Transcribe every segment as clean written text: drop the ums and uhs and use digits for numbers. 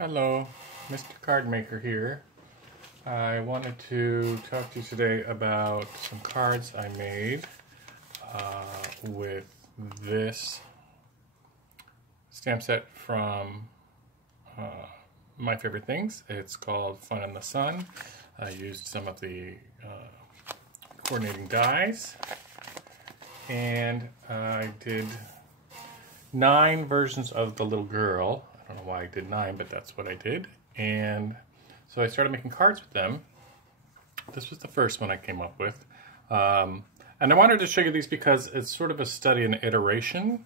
Hello, Mr. Cardmaker here. I wanted to talk to you today about some cards I made with this stamp set from My Favorite Things. It's called Fun in the Sun. I used some of the coordinating dies, and I did 9 versions of the little girl. I don't know why I did 9, but that's what I did. And so I started making cards with them. This was the first one I came up with. And I wanted to show you these because it's sort of a study in iteration,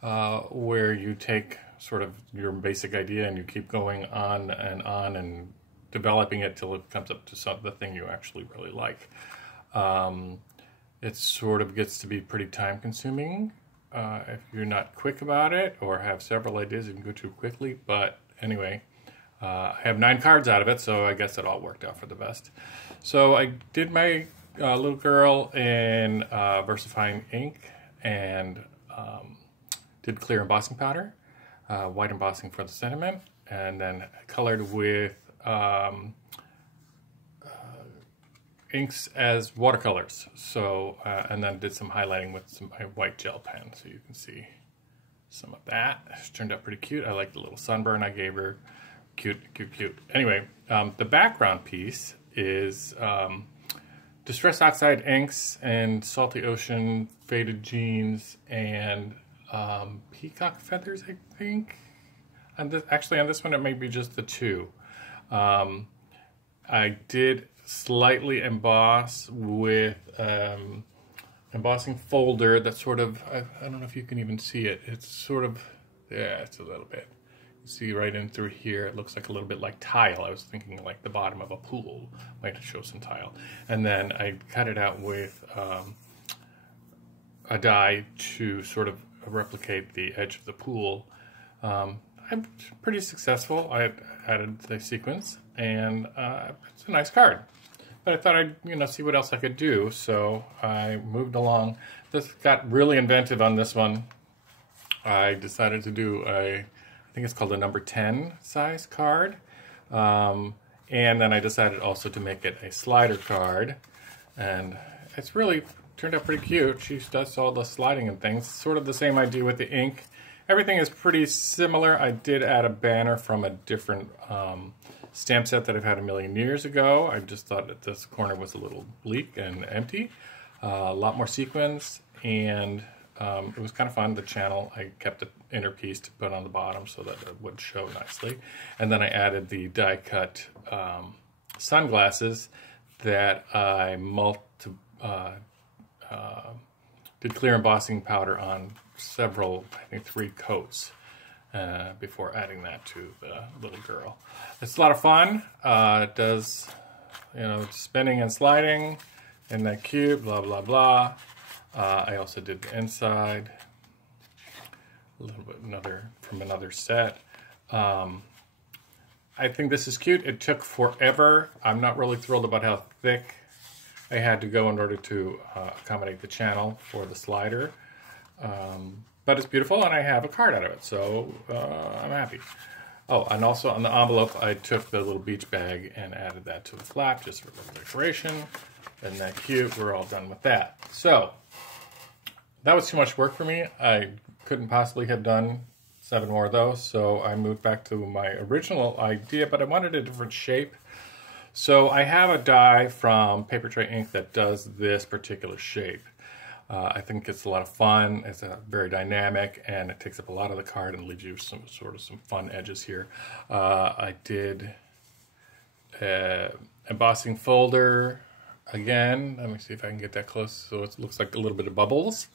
where you take sort of your basic idea and you keep going on and developing it till it comes up to the thing you actually really like. It sort of gets to be pretty time consuming. If you're not quick about it or have several ideas, you can go too quickly. But anyway, I have 9 cards out of it, so I guess it all worked out for the best. So I did my little girl in VersaFine ink and did clear embossing powder, white embossing for the sentiment, and then colored with inks as watercolors. So and then did some highlighting with some white gel pen, so you can see some of that. It's turned out pretty cute. I like the little sunburn I gave her. Cute, cute, cute. Anyway, the background piece is Distress Oxide inks and Salty Ocean faded jeans and peacock feathers, I think. And actually on this one it may be just the 2. I did slightly emboss with embossing folder that's sort of, I don't know if you can even see it. It's sort of, yeah, it's a little bit. You see right in through here, it looks like a little bit like tile. I was thinking like the bottom of a pool might show some tile. And then I cut it out with a die to sort of replicate the edge of the pool. I'm pretty successful. I added the sequence, and it's a nice card. But I thought I'd see what else I could do, so I moved along. This got really inventive on this one. I decided to do I think it's called a number 10 size card, and then I decided also to make it a slider card, and it's really turned out pretty cute. She does all the sliding and things. Sort of the same idea with the ink. Everything is pretty similar. I did add a banner from a different stamp set that I've had a million years ago. I just thought that this corner was a little bleak and empty. A lot more sequins, and it was kind of fun. The channel, I kept the inner piece to put on the bottom so that it would show nicely. And then I added the die-cut sunglasses that I did clear embossing powder on several, I think 3 coats before adding that to the little girl. It's a lot of fun. It does, spinning and sliding in that cube, blah, blah, blah. I also did the inside, a little bit from another set. I think this is cute. It took forever. I'm not really thrilled about how thick I had to go in order to accommodate the channel for the slider. But it's beautiful, and I have a card out of it, so I'm happy. Oh, and also on the envelope, I took the little beach bag and added that to the flap just for a little decoration. Isn't that cute? We're all done with that. So that was too much work for me. I couldn't possibly have done 7 more of those, so I moved back to my original idea, but I wanted a different shape. So I have a die from Paper Tray Ink that does this particular shape. I think it's a lot of fun. It's very dynamic, and it takes up a lot of the card and leaves you some fun edges here. I did embossing folder again. Let me see if I can get that close so it looks like a little bit of bubbles.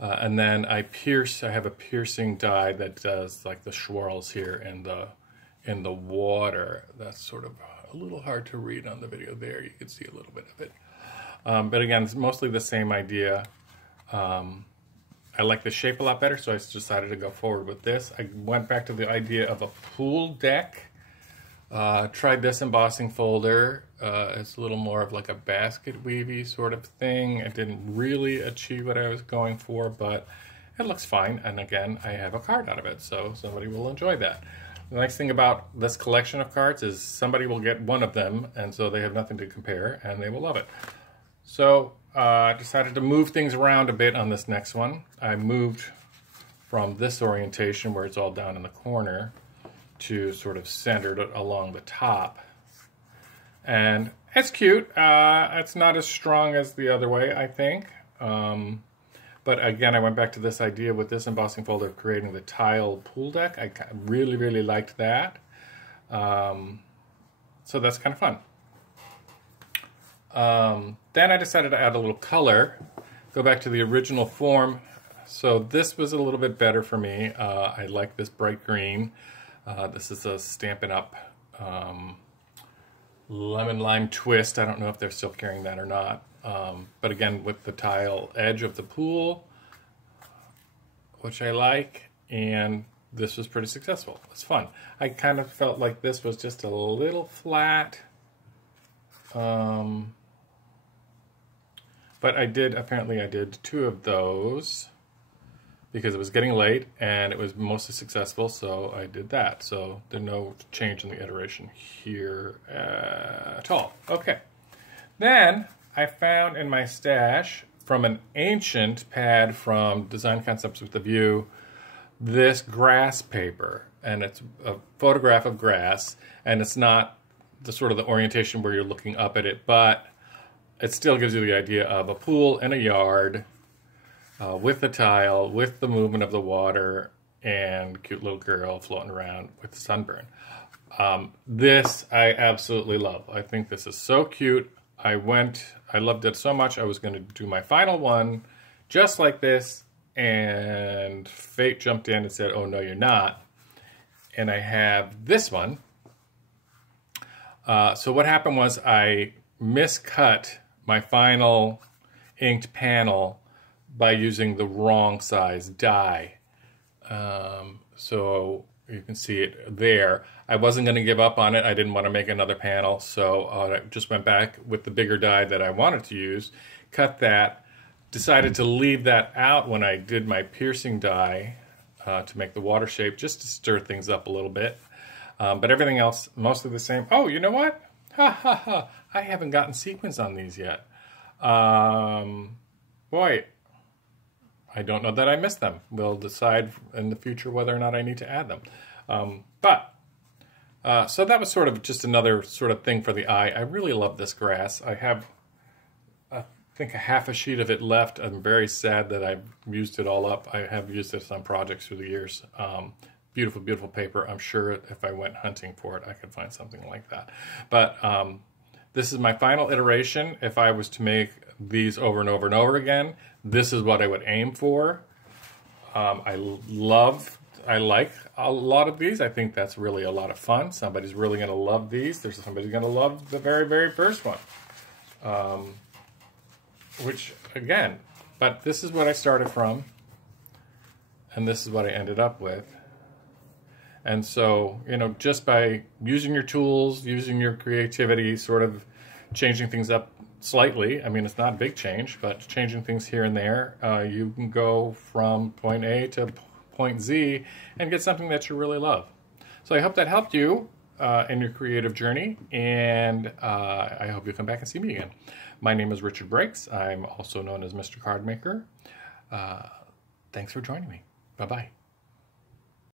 And then I have a piercing die that does like the swirls here in the water. That's sort of a little hard to read on the video there. You can see a little bit of it. But again, it's mostly the same idea. I like the shape a lot better, so I decided to go forward with this. I went back to the idea of a pool deck. Tried this embossing folder. It's a little more of like a basket weavy sort of thing. It didn't really achieve what I was going for, but it looks fine. And again, I have a card out of it, so somebody will enjoy that. The nice thing about this collection of cards is somebody will get one of them, and so they have nothing to compare, and they will love it. So I decided to move things around a bit on this next one. I moved from this orientation where it's all down in the corner to sort of centered along the top. And it's cute. It's not as strong as the other way, I think. But again, I went back to this idea with this embossing folder of creating the tile pool deck. I really, really liked that. So that's kind of fun. Then I decided to add a little color, go back to the original form. So this was a little bit better for me. I like this bright green. This is a Stampin' Up! Lemon Lime Twist. I don't know if they're still carrying that or not. But again, with the tile edge of the pool, which I like, and this was pretty successful. It's fun. I kind of felt like this was just a little flat. But apparently I did 2 of those because it was getting late and it was mostly successful, so I did that. So there's no change in the iteration here at all. Okay. Then I found in my stash from an ancient pad from Design Concepts with a View this grass paper, and it's a photograph of grass, and it's not the sort of the orientation where you're looking up at it, but it still gives you the idea of a pool in a yard with the tile, with the movement of the water, and cute little girl floating around with sunburn. This I absolutely love. I think this is so cute. I loved it so much, I was going to do my final one just like this, and fate jumped in and said, oh no, you're not. And I have this one. So what happened was I miscut my final inked panel by using the wrong size die. So you can see it there. I wasn't going to give up on it. I didn't want to make another panel, so I just went back with the bigger die that I wanted to use, cut that, decided to leave that out when I did my piercing die to make the water shape, just to stir things up a little bit. But everything else, mostly the same. Oh, you know what? Ha ha ha. I haven't gotten sequins on these yet. Boy, I don't know that I missed them. We'll decide in the future whether or not I need to add them. So that was sort of just another sort of thing for the eye. I really love this grass. I have, I think, a half a sheet of it left. I'm very sad that I've used it all up. I have used this on projects through the years. Beautiful, beautiful paper. I'm sure if I went hunting for it, I could find something like that. But this is my final iteration. If I was to make these over and over and over again, this is what I would aim for. I like a lot of these. I think that's really a lot of fun. Somebody's really going to love these. There's somebody's going to love the very, very first one. Which, again, but this is what I started from, and this is what I ended up with. And so, you know, just by using your tools, using your creativity, sort of changing things up slightly, I mean, it's not a big change, but changing things here and there, you can go from point A to point Z and get something that you really love. So I hope that helped you in your creative journey, and I hope you'll come back and see me again. My name is Richard Breaks. I'm also known as Mr. Cardmaker. Thanks for joining me. Bye-bye.